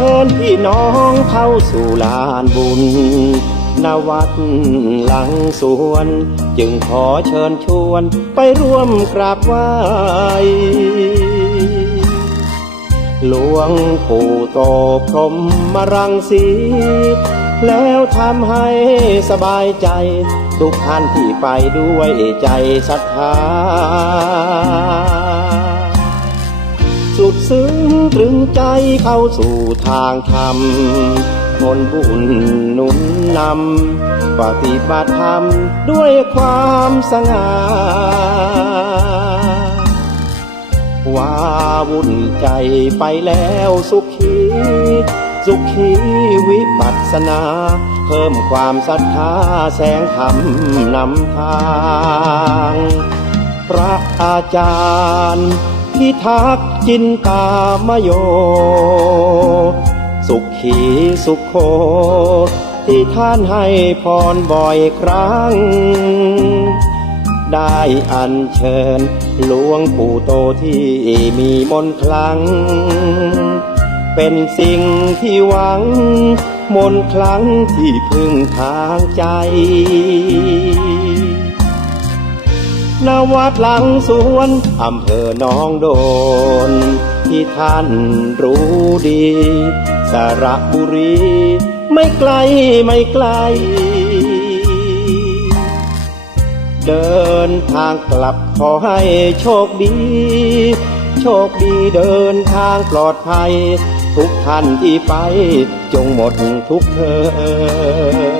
ชิญพี่น้องเข้าสู่ลานบุญนวัดหลังสวน จึงขอเชิญชวนไปร่วมกราบไหว้หลวงปู่โตพรมมรังสี แล้วทำให้สบายใจ ทุกท่านที่ไปด้วยใจศรัทธา สุดซึ้งตรึงใจเข้าสู่ทางธรรมผลบุญหนุนนำปฏิบัติธรรมด้วยความสง่าว่าวุ่นใจไปแล้วสุขีสุขีวิปัสสนา เพิ่มความศรัทธาแสงธรรมนำทาง พระอาจารย์ พิทักษ์จินตามโย สุขีสุขโค ที่ท่านให้พรบ่อยครั้ง ได้อัญเชิญหลวงปู่โตที่มีมนคลัง เป็นสิ่งที่หวัง มนคลังที่พึ่งทางใจ นวัดหลังสวนอำเภอหนองโดน ที่ท่านรู้ดี สระบุรี ไม่ไกลไม่ไกล เดินทางกลับขอให้โชคดี โชคดีเดินทางปลอดภัย ทุกท่านที่ไปจงหมดทุกเทิน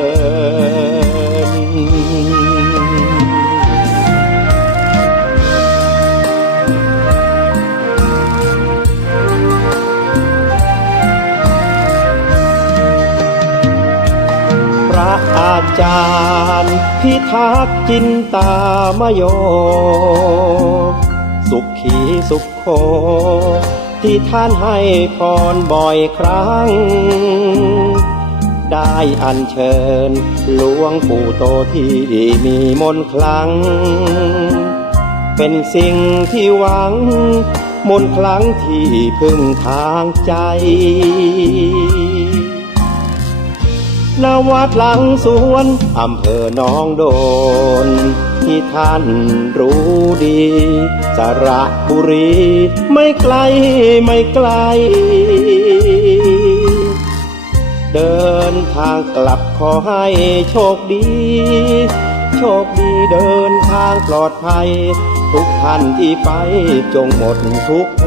พระอาจารย์ พิทักษ์จินตามโย สุขีสุขโค ที่ท่านให้พรบ่อยครั้ง ได้อัญเชิญหลวงปู่โตที่มีมนต์คลัง เป็นสิ่งที่หวัง มนต์คลังที่พึ่งทางใจ นวัดหลังสวนอำเภอหนองโดน ที่ท่านรู้ดีสระบุรี ไม่ไกลไม่ไกล เดินทางกลับขอให้โชคดี โชคดีเดินทางปลอดภัย ทุกท่านที่ไปจงหมดทุกข์เอ